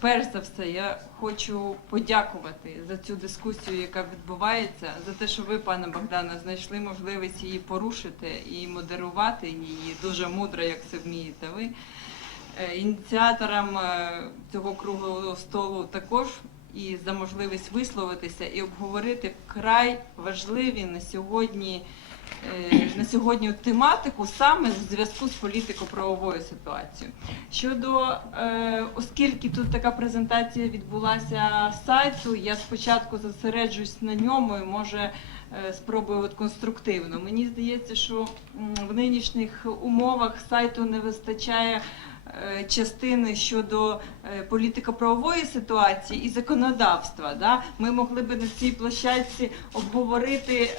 Перш за все, я хочу подякувати за цю дискусію, яка відбувається, за те, що ви, пане Богдане, знайшли можливість її порушити і модерувати її дуже мудро, як це вмієте ви. Е, Ініціаторам е, цього круглого столу також і за можливість висловитися і обговорити вкрай важливі на сьогодні на сьогодні тематику саме в зв'язку з політико-правовою ситуацією. Щодо, е, оскільки тут така презентація відбулася сайту, я спочатку зосереджусь на ньому і може е, спробую от конструктивно. Мені здається, що в нинішніх умовах сайту не вистачає е, частини щодо е, політико-правової ситуації і законодавства. Да? Ми могли би на цій площадці обговорити.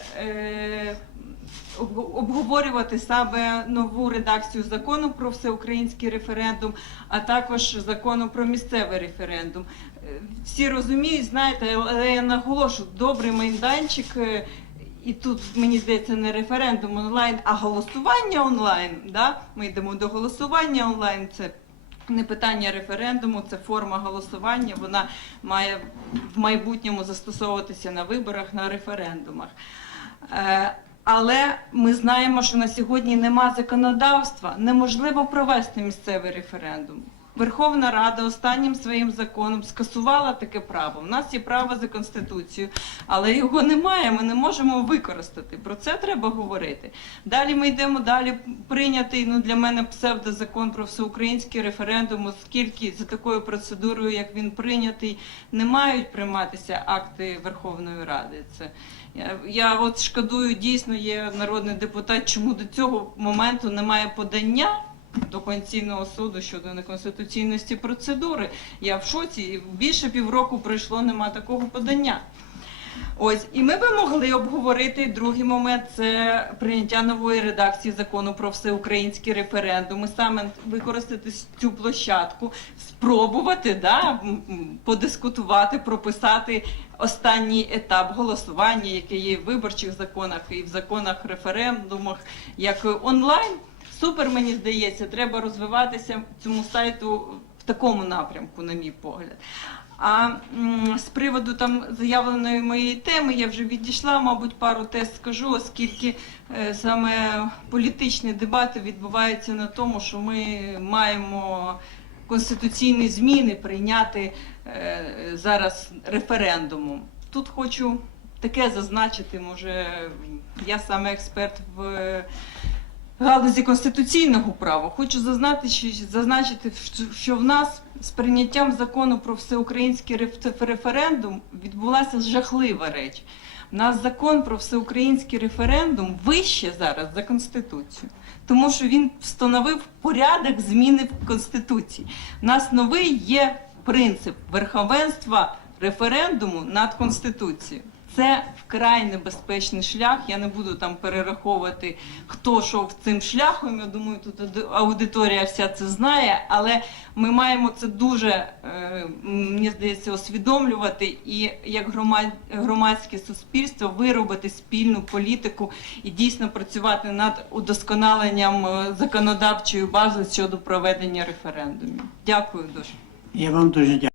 Е, обг- Обговорювати саме нову редакцію закону про всеукраїнський референдум, а також закону про місцевий референдум. Е, Всі розуміють, знаєте, але я наголошу, добрий майданчик, е, і тут мені здається не референдум онлайн, а голосування онлайн. Да? Ми йдемо до голосування онлайн. Це не питання референдуму, це форма голосування. Вона має в майбутньому застосовуватися на виборах, на референдумах. Але ми знаємо, що на сьогодні нема законодавства, неможливо провести місцевий референдум. Верховна Рада останнім своїм законом скасувала таке право. У нас є право за конституцією, але його немає. Ми не можемо використати. Про це треба говорити. Далі ми йдемо далі. Прийнятий ну для мене псевдозакон про всеукраїнський референдум, оскільки за такою процедурою, як він прийнятий, не мають прийматися акти Верховної Ради. Це я, я от шкодую, дійсно є народний депутат, чому до цього моменту немає подання до Конституційного суду щодо неконституційності процедури. Я в шоці, більше півроку пройшло, нема такого подання. Ось, і ми би могли обговорити другий момент це прийняття нової редакції закону про всеукраїнський референдум. І саме використати цю площадку, спробувати да, подискутувати, прописати останній етап голосування, який є в виборчих законах і в законах референдумах, як онлайн. Супер, мені здається, треба розвиватися цьому сайту в такому напрямку, на мій погляд. А з приводу там заявленої моєї теми я вже відійшла, мабуть, пару тез скажу, оскільки е, саме політичні дебати відбуваються на тому, що ми маємо конституційні зміни прийняти е, зараз референдумом. Тут хочу таке зазначити, може, я саме експерт в галузі конституційного права. Хочу зазначити, що в нас з прийняттям закону про всеукраїнський референдум відбулася жахлива реч. У нас закон про всеукраїнський референдум вище зараз за Конституцію, тому що він встановив порядок зміни в Конституції. У нас новий є принцип верховенства референдуму над Конституцією. Це вкрай небезпечний шлях. Я не буду там перераховувати, хто йшов цим шляхом. Я думаю, тут аудиторія вся це знає, але ми маємо це дуже, е, мені здається, усвідомлювати і як громадське суспільство виробити спільну політику і дійсно працювати над удосконаленням е, законодавчої бази щодо проведення референдумів. Дякую дуже. Я вам дуже дякую.